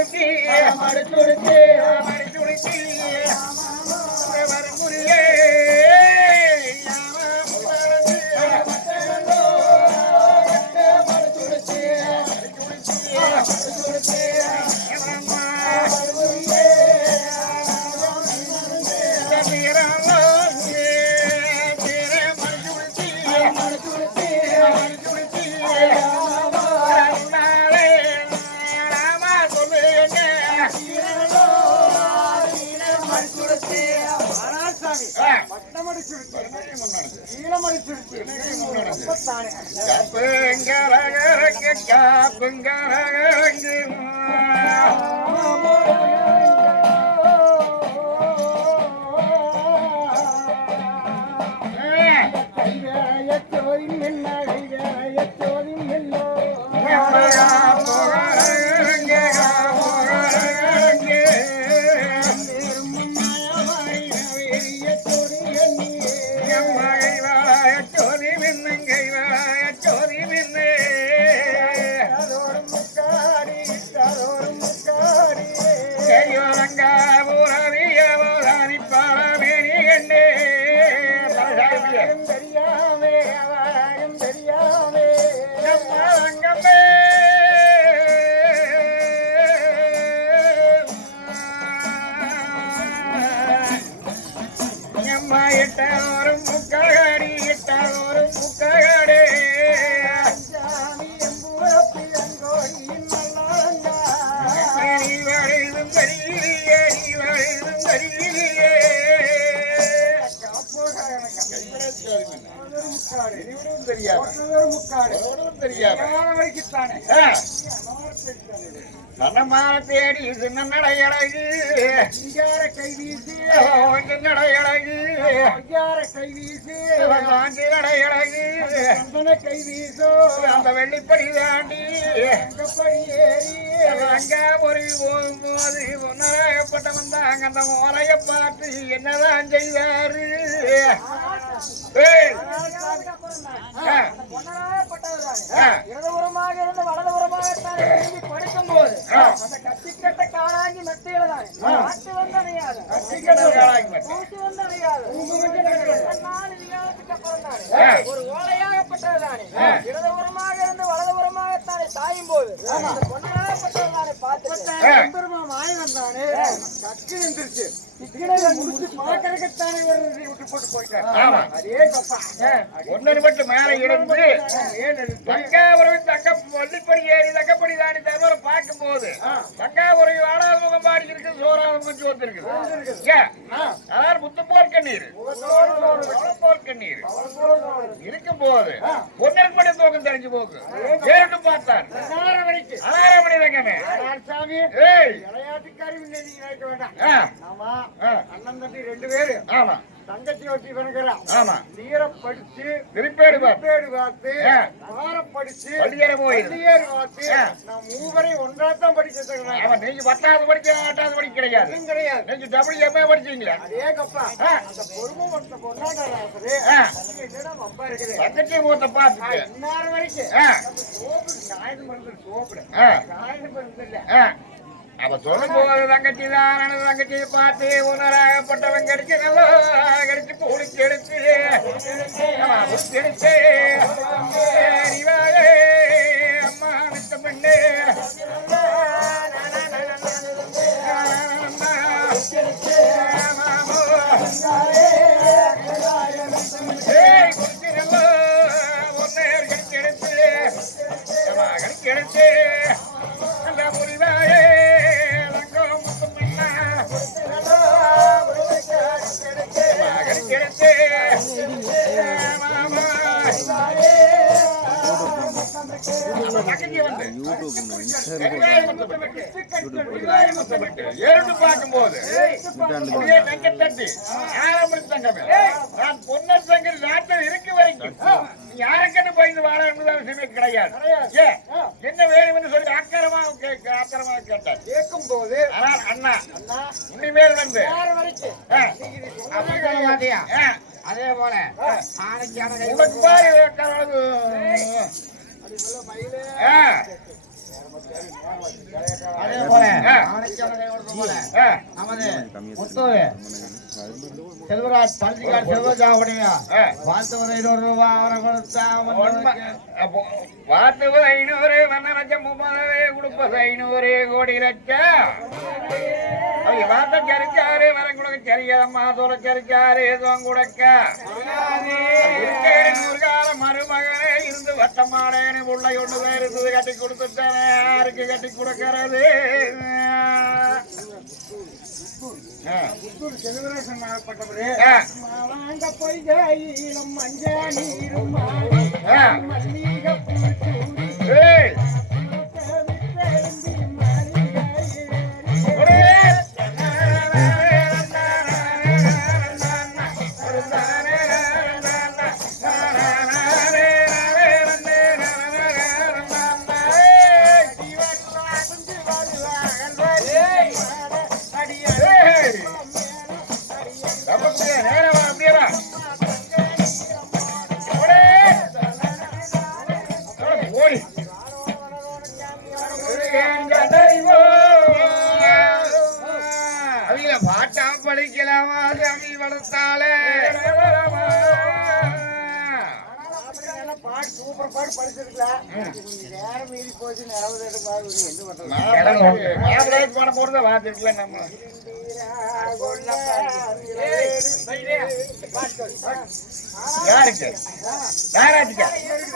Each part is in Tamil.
மடிச்சுடுத்தி மடிச்சுடுத்தி காப்புங்க கண்ணமான தேடி இது நடையழகு. நடையழகு. காஞ்சி நடையழகு. அந்த வெள்ளிப்படி தாண்டி. அங்க ஒரு போகும்போது ஒன்னாகப்பட்டவன் தான் அந்த ஓலைய பார்த்து என்னதான் ஆ. இடதுபுறமாக இருந்து வலதுபுறமாக படிக்கும் போது. அந்த கத்திக்கட்ட காணாங்கி மெத்தையில தான் காட்டு வந்து அணையாது கத்திக்கட்ட காளாங்கி மெத்தை. பூசி வந்து அணையாது. ஒரு ஓலையாகப்பட்டதுதானே. இடதுபுறமாக இருந்து வலதுபுறமாக தானே சாயும் போது அந்த பொன்னாகப்பட்டதுதானே பார்த்து மாய் வந்தானே கக்கு நின்றுச்சு ஒன்னொரு மட்டும் மேல இருந்து தங்காபுரம் தங்க வள்ளிப்படி ஏறி தங்கப்படி தாண்டி தருவரை பார்க்கும் போது தங்காபுரம் ஆடாத முகம் பாடி இருக்கு சோறாத முகம் சோத்து இருக்குது ஏன்? அதாவது முத்துப்போர் கண்ணீர். போர் கண்ணீர். இருக்கும் போது ஒன்னருக்கு மட்டும் தூக்கம் தெரிஞ்சு போக்கு ஏறிட்டு பார்த்தார். அலாரம் மணி தங்கமே. சாமி. ஏய். விளையாட்டுக்காரி நீங்க நினைக்க வேண்டாம். ஆமா அண்ணன் தம்பி ரெண்டு பேரு. ஆமா. தங்கச்சி ஒட்டி பண்ணுகிறான் ஆமா. நீரை படிச்சு திருப்பேடு பார். பேடு பார்த்து ஆ. வாரம் படிச்சு பள்ளியேற போயிரு. பள்ளியேறு பார்த்து ஆ. நான் மூவரை ஒன்றாத்தான் படிச்சு ஆமா நீங்க பத்தாவது படிக்க எட்டாவது படிக்க கிடையாது. கிடையாது. நீங்க டபுள் எம்ஏ படிச்சீங்களா. அதே கப்பா. அந்த பொறுமை ஒருத்த பொண்ணாடாரு ஆ. என்னடா வம்பா இருக்குது? பக்கத்தி மூத்த இன்னார் வரைக்கும். சோப்பு மருந்து சோப்புடு காய்ந்து மருந்து இல்ல. சொல்லும் போது தங்கச்சி தான் தங்கச்சியை பார்த்து உணராகப்பட்டவன் கடிச்சு நல்லா கடிச்சு குளிச்சு எடுத்து எடுத்து அம்மா பெண்ணு. அந்த புரிவாயே. ஏறிட்டு பார்க்கும்போது தட்டி ஆரம்பி தங்கமே நான் பொன்னர் சங்கர் நாட்டில் இருக்க வரைக்கும்? யாருக்கென்னு பயந்து வாழ என்பது அவசியமே கிடையாது. என்ன வேணும்னு சொல்லி ஆக்கிரமாக கேட்க ஆக்கிரமாக கேட்டார் கேட்கும் போது ஆனால் அண்ணா அண்ணா உன்னிமேல் வந்து அதே போல ஆணைக்கான அதே போல நமது முத்தூர் செல்வராஜ் பள்ளிக்கார் செல்வஜாவுடைய ஆ. வாழ்த்துவது ஐநூறு ரூபாய் அவரை கொடுத்தா வாத்துவது ஐநூறு வண்ண லட்சம் முப்பது கொடுப்பது ஐநூறு கோடி லட்சம் அவங்க வார்த்தை சரிச்சாரு வர கொடுக்க சரியம்மா சொல்ல சரிச்சாரு எதுவும் கொடுக்க காலம் மருமகனே இருந்து வட்டமாடேன்னு உள்ள ஒன்று இருந்தது கட்டி கொடுத்துட்டானே யாருக்கு கட்டி கொடுக்கறது. புத்தூர் ஆகப்பட்டவரு ஆ. வாங்க போய் இளம் மஞ்ச நீரும். மல்லிகை போன போறத வாத்திருக்கல நம்ம யாருக்கு?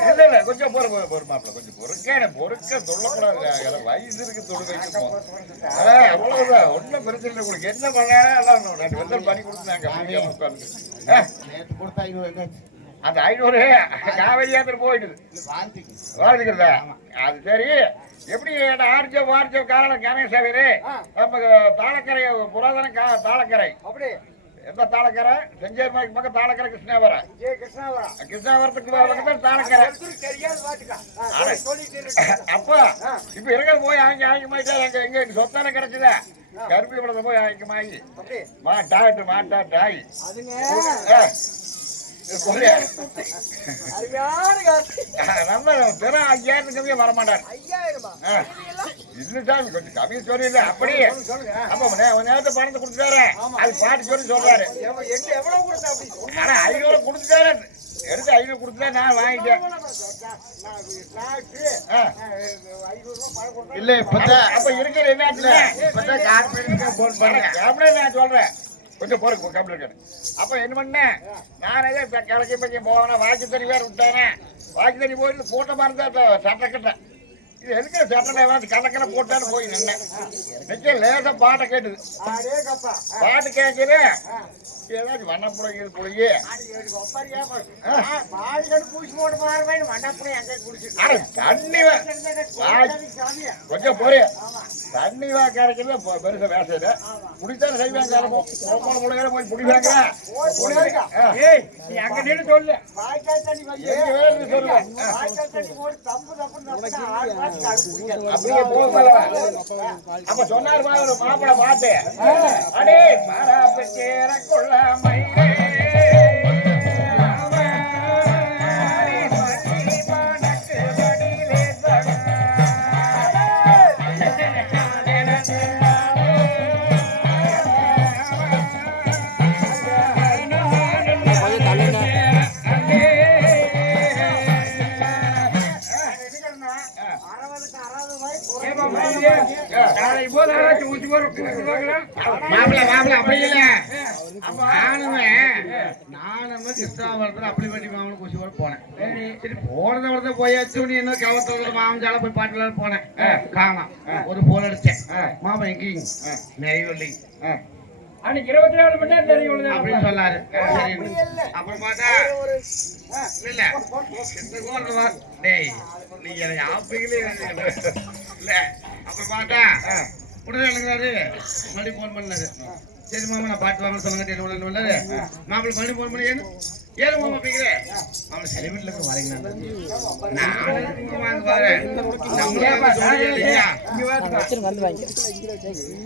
இல்ல இல்ல கொஞ்சம் பொறு பொறு கொஞ்சம் பொறுக்க பொறுக்க சொல்லக்கூடாது வயசு இருக்கு தொழு அதான் அவ்வளவுதான் பிரச்சனை இல்லை உங்களுக்கு என்ன எல்லாம் ரெண்டு பண்ணி கொடுத்தாங்க அமைதியா நேற்று அந்த ஐநூறு காவேரி யாத்திரை போயிடுது. வாழ்த்துக்கு வாழ்த்துக்கிறதா அது சரி. எப்படி ஆர்ஜோ வார்ஜோ காரணம் கணேசவரு நம்ம தாளக்கரை புராதன கா- தாளக்கரை. அப்படி. எந்த தாளக்கரை? செஞ்சேரி பக்கம் தாளக்கரை கிருஷ்ணாவரம் கிருஷ்ணாவரத்துக்கு தாளக்கரை. அப்பா இப்ப இருக்கிற போய் ஆங்கி ஆங்கி மாட்டா எங்க எங்க சொத்தான கிடைச்சதா? கருப்பி விடத போய் ஆங்கி மாங்கி அப்படி. மா டாட்டு மாட்டா டாய் நம்ம தினம் ஐயாயிரத்துக்கு கம்மியா வரமாட்டார். ஐயாயிரமா? சாமி கொஞ்சம் கம்மி சொல்லல அப்படியே. அப்ப ஒரு நேரத்தை பணத்தை கொடுத்துட்டாரு. அது பாட்டு சொல்லி சொல்றாரு. ஆனா ஐநூறு கொடுத்துட்டாரு. எடுத்து ஐநூறு கொடுத்துட்டா நான் வாங்கிட்டேன். இல்ல அப்ப இருக்கிற என்ன இப்பதான் போன் அப்படின்னு நான் சொல்றேன். கொஞ்சம் பொறுப்பு கம்ப்ளீட் அப்ப என்ன பண்ணேன் நான் ஏதோ கிழக்கு பக்கம் போவேன் வாக்கி தண்ணி வேறு விட்டானே. வாக்கி தண்ணி போயிட்டு போட்ட மாதிரி தான் சட்டை கட்டேன் இது எதுக்கு சட்டை வந்து கலக்கல போட்டான்னு போய் நின்னேன் நிக்க லேசா பாட்டை கேட்டுது. பாட்டு கேட்குது. ஏதாச்சும் வண்ணப்புறம் போய் தண்ணி வா- கொஞ்சம் பொறு. தண்ணி வா கிடைக்கிறது பெருசா வேசையில குடித்தானே செய்வாங்க கிளம்பும் முழுகிற போய். நீ அங்க நின்று சொல்லு. சொல்லு. ஆ. வாய்க்கால் அப்படியே அப்ப பாட்டு அடே மாறாப்பு சேர கொள்ள மயிலே ரூபாய் மாப்பிள மாப்பிள அப்படி இல்ல நானுமே நானுமே கிருஷ்ணாபுரத்துல அப்படி பண்ணி மாமனு குச்சி கூட போனேன். சரி போனத வரத போயாச்சு நீ என்ன கவத்தோட போய் பாட்டுல போனேன். காணோம் ஒரு போன் அடிச்சேன். மாமா எங்கேயும் நெய்வள்ளி அன்னைக்கு இருபத்தி நாலு மணி நேரம் தெரியும் அப்படின்னு சொன்னாரு. சரி. அப்புறம் பார்த்தா இல்ல டேய் நீ என்னை ஆப்பிங்களே இல்ல. அப்புறம் பார்த்தா உடனே எழுதுறாரு மறுபடியும் ஃபோன் பண்ணாரு. சரி மாமா நான் பாட்டு வாங்க சொல்லுங்க மாப்பிள்ளை மறுபடியும் ஃபோன் பண்ணி ஏன்னு ஏன் மாமா அப்படிங்கிற அவன் சில வீட்டுல இருந்து வரீங்களா? நானும் வாங்க வரேன். நம்மளே சொல்லி இல்லையா?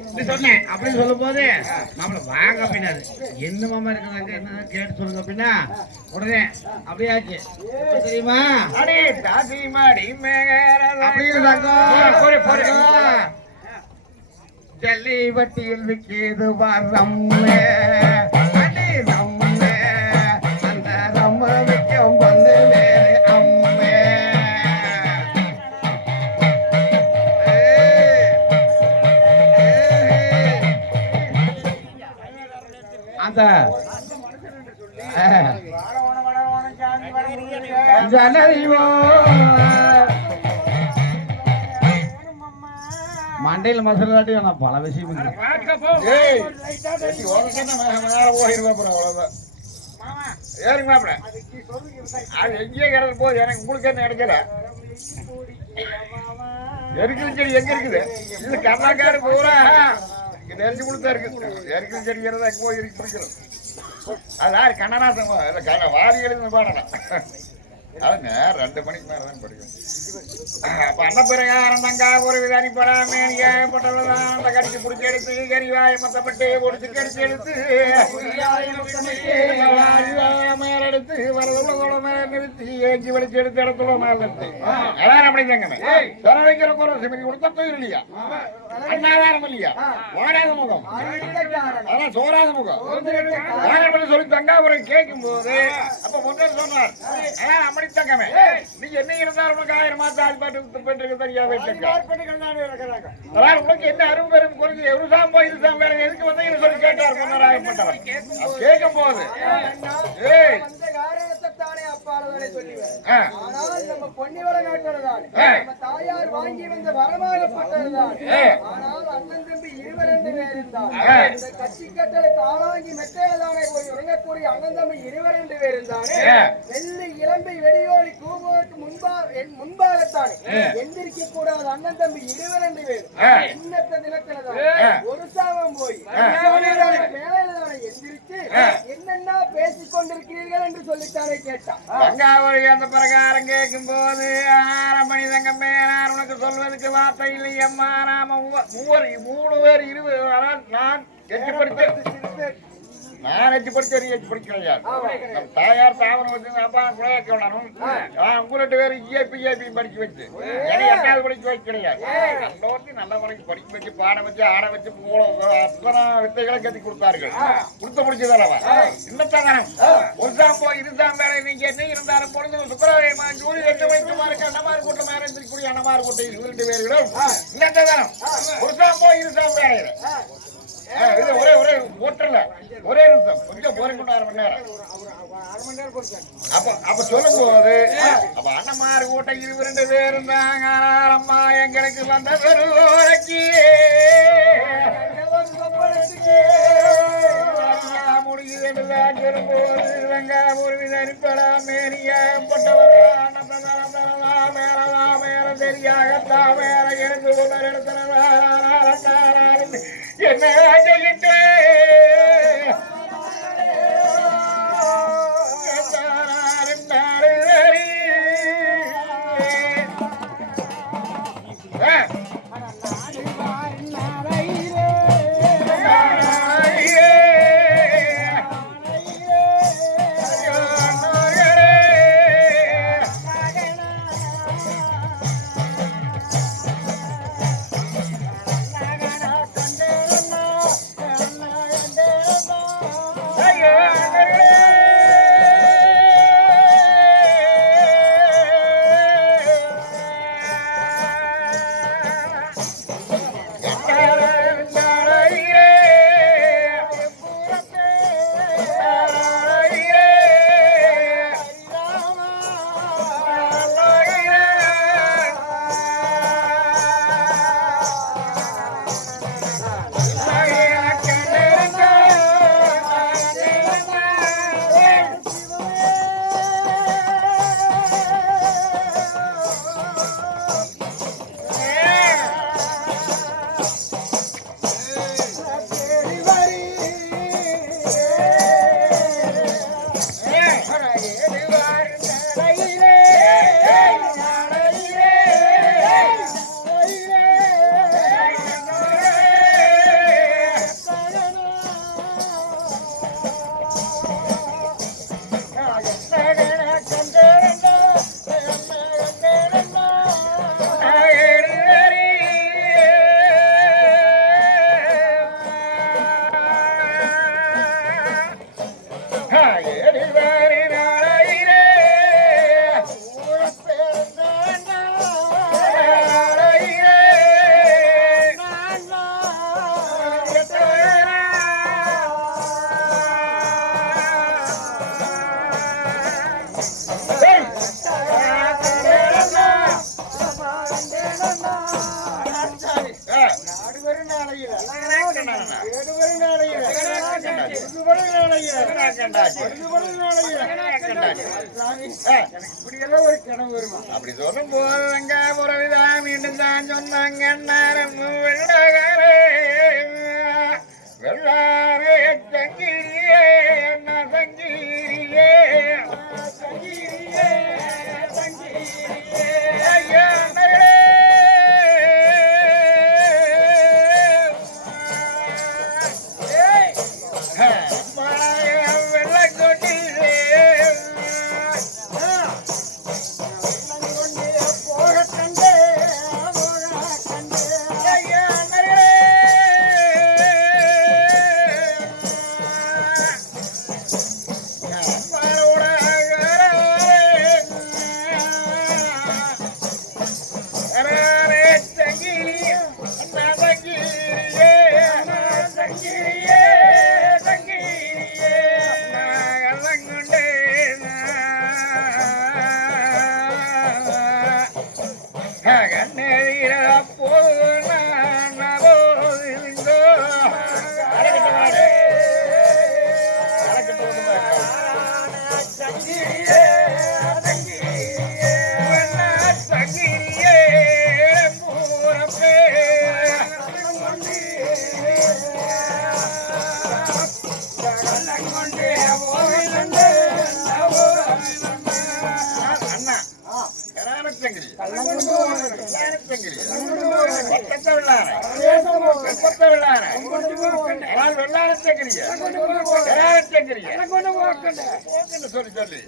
இப்படி சொன்னேன். அப்படின்னு சொல்லும் போது மாப்பிள வாங்க அப்படின்னாரு. என்ன மாமா இருக்கிறாங்க? என்ன கேட்டு சொல்லுங்க அப்படின்னா உடனே அப்படியே ஆச்சு. இப்ப தெரியுமா. ஜல்லி வட்டியில் விக்கிது வரம்மே அந்த மண்டையில் மசாலா காட்டி நான் பல விஷயம் இருக்கு. ஏய் ஏறுங்க மாப்பிள. அது எங்கேயே கிடக்கு போது எனக்கு உங்களுக்கு என்ன கிடைக்கல எரிக்கல் செடி எங்க இருக்குது? இது கர்நாடகாடு பூரா. தெரிஞ்சு கொடுத்தா இருக்கு. எரிக்கல் தெரிகிறதா எங்க போய் இருக்கு அது அதான் கண்ணனாசம் வாரி எழுதுன பாடலாம் அதுங்க ரெண்டு மணிக்கு மேல தான் படிக்கும். பிரகாரம் தங்கா ஒரு விதானி படாமே ஏற்பட்டதான் அந்த கடிச்சு பிடிச்சி எடுத்து கறிவாய மத்தப்பட்டு ஒடிச்சு கடிச்சு எடுத்து மேல மேல நிறுத்தி ஏஞ்சி வலிச்சு எடுத்து இடத்துல மேல நிறுத்தி. எல்லாரும் அப்படி வைக்கிற குறை தொழில் இல்லையா? அண்ணாதாரம் இல்லையா? ஓடாத முகம். அதான் சோறாத முகம். நாகப்பள்ளி சொல்லி தங்காபுரம் கேட்கும் போது அப்ப முன்னே சொன்னார். அப்படி தங்கமே நீ என்ன இருந்தாலும் உனக்கு ஆயிரம் மாசம் அதான் உனக்கு என்ன அரும்பு பெரும் குறைஞ்சு எருசாம் போய் இருசாம் வேற எதுக்கு வந்தீங்கன்னு சொல்லி கேட்டார் கேட்கும் போது ஏய் சொல்லுவேன். ஆ, ஆனால் நம்ம பொன்னிவள நாட்டதுதான் ஆ. நம்ம தாயார் வாங்கி வந்த வரமாகப்பட்டதுதான். ஆனால் அண்ணன் தம்பி இருவரெண்டு பேர் இருந்தார் ஆ. இந்த கட்சி கட்டளை காலாங்கி மெத்தையதானே போய் உறங்கக்கூடிய அண்ணன் தம்பி இருவரெண்டு பேர் இருந்தானே. வெள்ளி இளம்பை வெடியோடி கூவுவதற்கு முன்பா என் முன்பாகத்தானே எந்திரிக்க கூடாத அண்ணன் தம்பி இருவரெண்டு பேர். இன்னத்த தினத்துலதான். ஒரு சாவம் போய் ஆ. மேலே எந்திரிச்சு என்னென்ன பேசிக் கொண்டிருக்கிறீர்கள் என்று சொல்லித்தானே கேட்டான். தங்காவரி அந்த பிரகாரம் கேட்கும் போது ஆறாம் மணி தங்க மேலார் உனக்கு சொல்வதற்கு வார்த்தை இல்லை அம்மா. நாம மூவ- மூவர் மூணு பேர் இருபது நான் எட்டு படித்த நான் எட்டு படிச்ச எட்டு படிக்கலையா நம்ம தாயார் தாவரம் வச்சு அப்பா குழையாக்க விடணும் நான் உங்க ரெண்டு பேரும் இஏபி இஏபி படிக்க வச்சு. எட்டாவது படிக்க வைக்க கிடையாது நல்லோர்த்தி நல்ல வரைக்கும் படிக்க வச்சு பாட வச்சு ஆட வச்சு அத்தனை வித்தைகளை கட்டி கொடுத்தார்கள். கொடுத்த முடிச்சதல்லவா இன்னத்தான் ஒரு சாம்போ இரு சாம்பேலை நீங்க என்ன இருந்தாலும் பொழுது சுக்கரவாரியமா ஜூலி ரெண்டு வயசு மாருக்கு அண்ணமாறு கூட்டம் மேல இருக்கக்கூடிய அண்ணமாறு கூட்டம் ரெண்டு பேர்களும் இன்னத்தான் ஒரு சாம்போ இரு சாம்பேலை இது ஒரே ஒரே ஓட்டல ஒரே நிமிஷம். கொஞ்சம் போறேன் கொண்டு அரை மணி நேரம். அப்ப அப்ப சொல்லும் போது அப்ப அண்ணமாறு கூட்டம் இருபது பேர் இருந்தாங்க அம்மா எங்களுக்கு வந்த பெருவோரைக்கு முடியுது என்றுதான் சொல்லும்போது வித இருப்பலாம் மேனியப்பட்டவர் மேலதா மேல வெள்ளாரே சொல்லி சொல்லி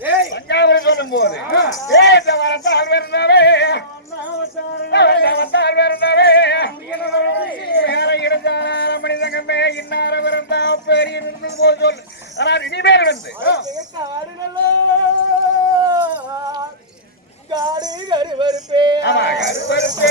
சொல்லும் போது மனிதங்கமே இன்னார விருந்தா பெரிய இருந்தது போல் சொல்லு ஆனால் இனிமேல் வந்து ஆமா கருப்பருப்பே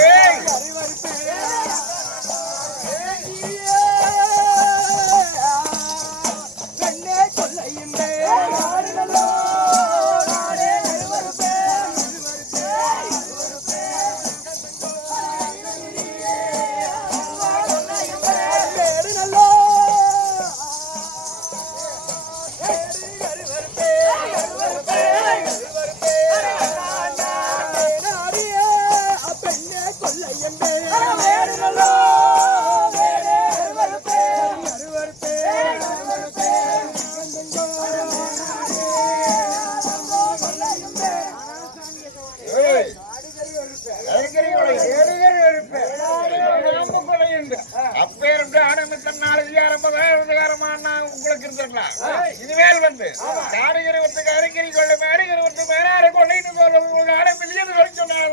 வந்து கருக்கிரி கொள்ள மேடுகிற வந்து மேலாறு கொள்ளைன்னு சொல்ல உங்களுக்கு ஆரம்பில்லைன்னு சொல்லி சொன்னாங்க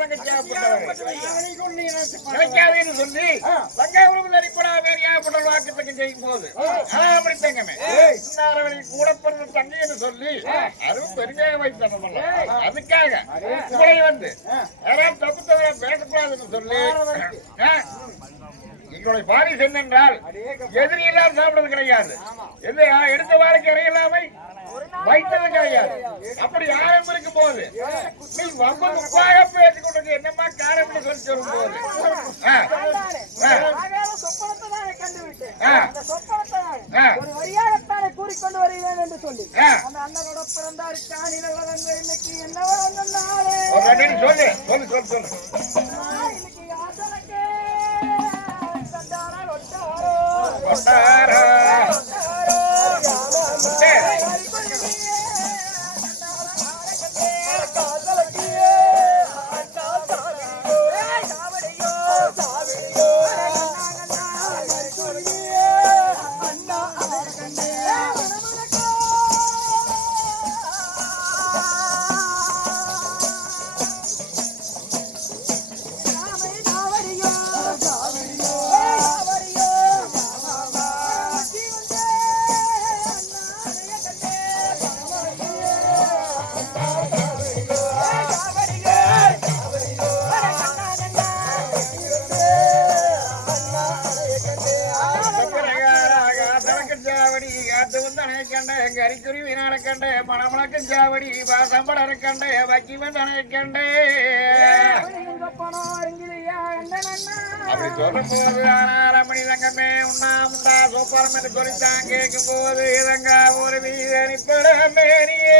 சொல்லி தங்காபுரம் நடிப்படா வேறு ஏகப்பட்ட வாக்குத்தங்க செய்யும் போது அப்படி தங்கமே இன்னாரவனை கூட பிறந்த தங்கைன்னு சொல்லி அதுவும் பெருமையாக வைத்தனமல்ல அதுக்காக உங்களை வந்து யாராவது தப்பு தவிர பேசக்கூடாதுன்னு சொல்லி எங்களுடைய பாரிஸ் என்னென்றால் எதிரி எல்லாம் சாப்பிடுறது கிடையாது. ஆ, எடுத்த வாழைக்கு இறையில்லாமை வைத்தது கிடையாது. அப்படி யாரும் இருக்கும் போது நீ ரொம்ப முப்பாக பேசிக் கொண்டு என்னமா காரணம்னு சொல்லி சொல்லும் போது கூறிக்கொண்டு வருகிறேன் என்று சொல்லி. அந்த அண்ணனோட பிறந்தார் காணி நல்லவங்க இன்னைக்கு என்ன வந்த நாளே ஒரு ரெண்டு சொல்லு சொல்லு. சொல்லு இன்னைக்கு ஒட்டாரோ கொண்டாரா. ஒட்டாரோ அப்படி சொல்லும் போது ஆனார மணி தங்கமே உண்ணா முண்டா சோப்பாரம் என்று சொல்லித்தான் கேட்கும் போது இதங்க ஒரு வீதனிப்பட மேனியே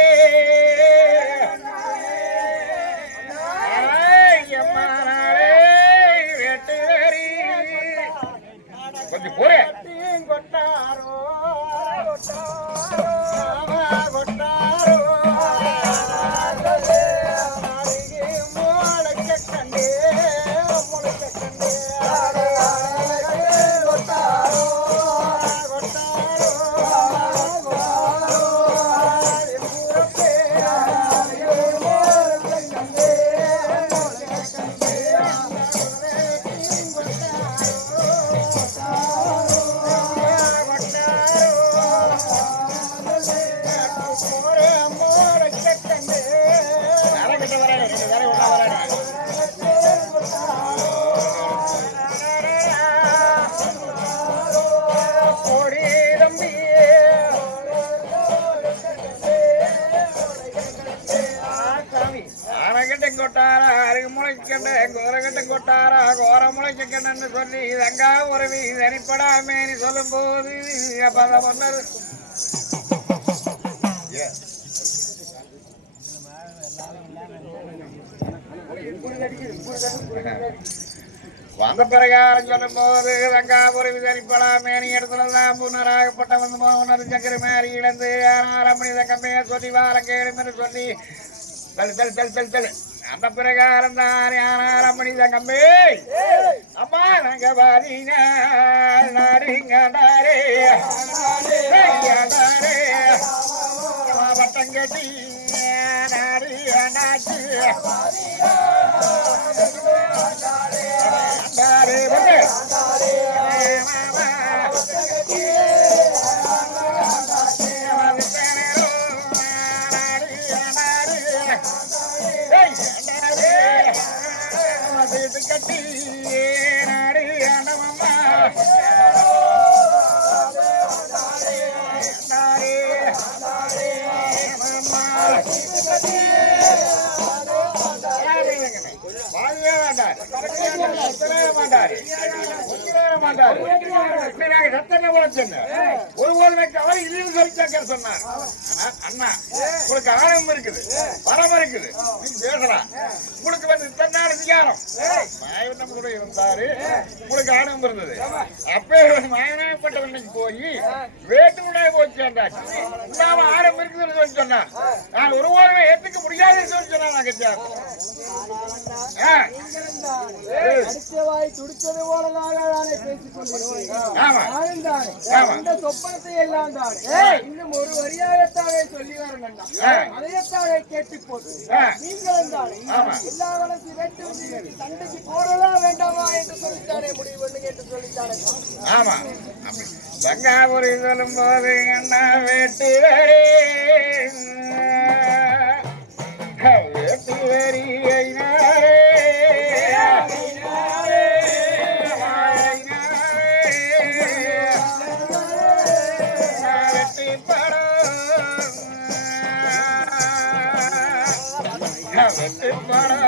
வந்த பிரகாரம் சொல்லும் போது தங்கா உறவி தனிப்படாமேனி இடத்துலதான் புனராகப்பட்ட வந்து மோகனர் சக்கர மாறி இழந்து ஆறாமணி தங்கமே சொல்லி வாரம் கேடும் என்று சொல்லி தள்ளு தள்ளு தள்ளு தள்ளு தள்ளு அந்த பிரகாரம் தான் யாராரமணி தங்கம்பே அம்மா நாங்க பாதினா நாடுங்கடாரே. ஐயாடாரே கட்டி நாடு அண்ணாச்சு Yeah. அண்ணா உங்களுக்கு ஆழம் இருக்குது பரம் இருக்குது. நீ பேசலாம் உங்களுக்கு வந்து தன்னாடு அதிகாரம். மாயவன் நம்ம கூட இருந்தாரு. உங்களுக்கு ஆணவம் இருந்தது. அப்பே மாயனப்பட்டவன் இன்னைக்கு போய் வேட்டு உண்டாக போச்சு இல்லாம ஆரம் இருக்குதுன்னு சொல்லி சொன்னான் நான் ஒரு வாரமே ஏத்துக்க முடியாதுன்னு சொல்லி சொன்னான் நான் கட்சியார் அடித்தவாய் துடித்தது போலதாக இந்த சொப்பனத்தை எல்லாம் தானே. இன்னும் ஒரு வரியாகத்தானே சொல்லி வரணும். அதையத்தானே கேட்டு போட்டு. நீங்களும் தானே. ஆமா. எல்லா வளர்ச்சி வெட்டு சண்டைக்கு போறதா வேண்டாமா என்று சொல்லித்தானே முடிவு பண்ணுங்க என்று சொல்லித்தானே ஆமா. சொல்லும் போது அண்ணா வேட்டு வரே வேட்டு வரி வெட்டி படம்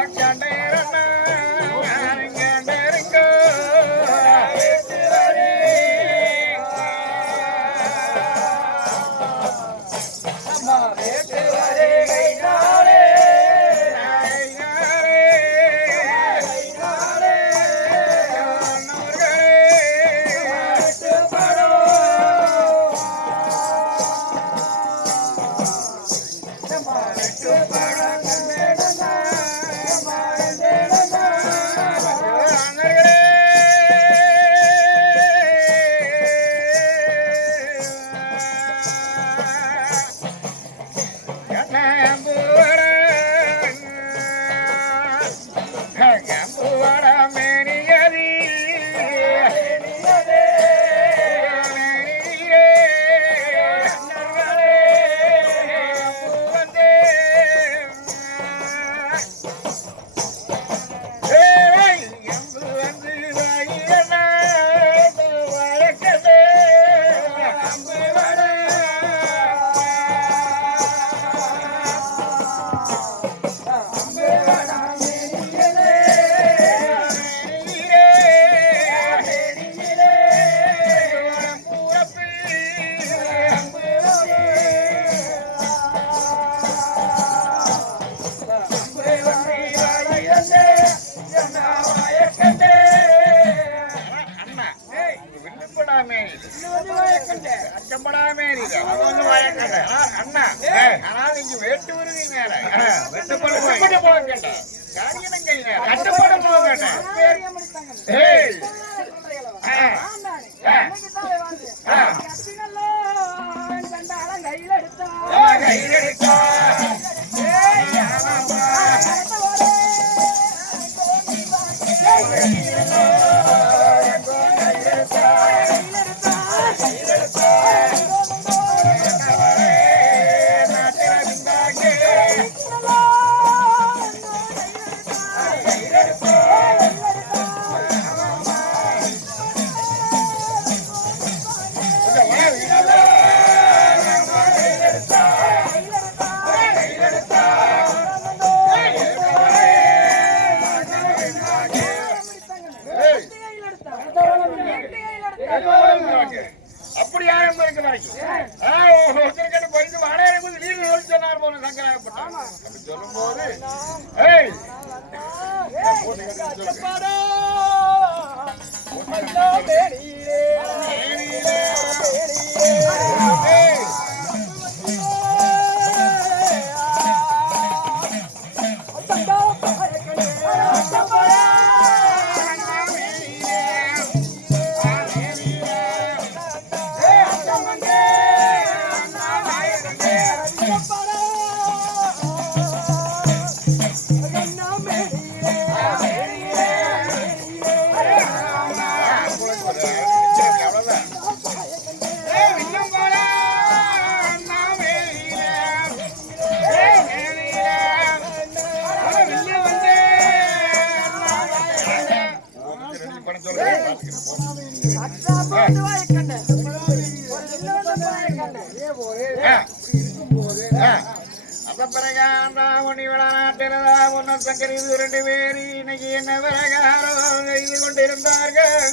சங்கர் இது ரெண்டு பேர் இன்னைக்கு என்ன பிரகாரம் செய்து கொண்டிருந்தார்கள்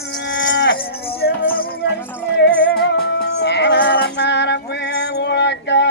நாரம்பே ஓக்கா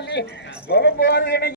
ali.